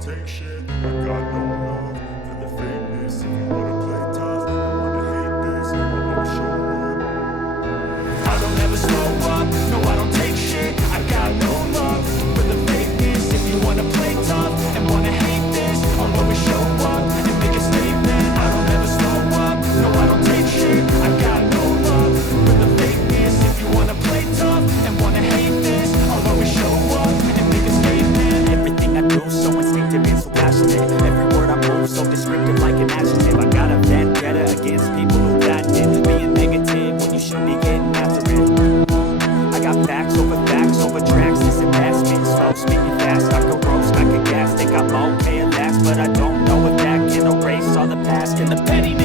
don't take shit. I got no love for the fakeness. If you wanna play tough and wanna hate this, I'll always show up. I don't ever slow up, no I don't take shit. I got no love for the fakeness. If you wanna play tough and wanna hate this, I'll always show up and make a statement. I don't ever slow up, no I don't take shit. I got no love for the fakeness. If you wanna play tough and wanna hate this, I'll always show up and make a statement. Everything I do so instinctive and so passionate. Every word I move so descriptive like an adjective. I got a vendetta against people who patented being negative when you should be getting after it. I got facts over tracks. This and that, spitting slow, speaking fast. I can roast, I can gas, think I'm okay at last, but I don't know if that can erase all the past and the petty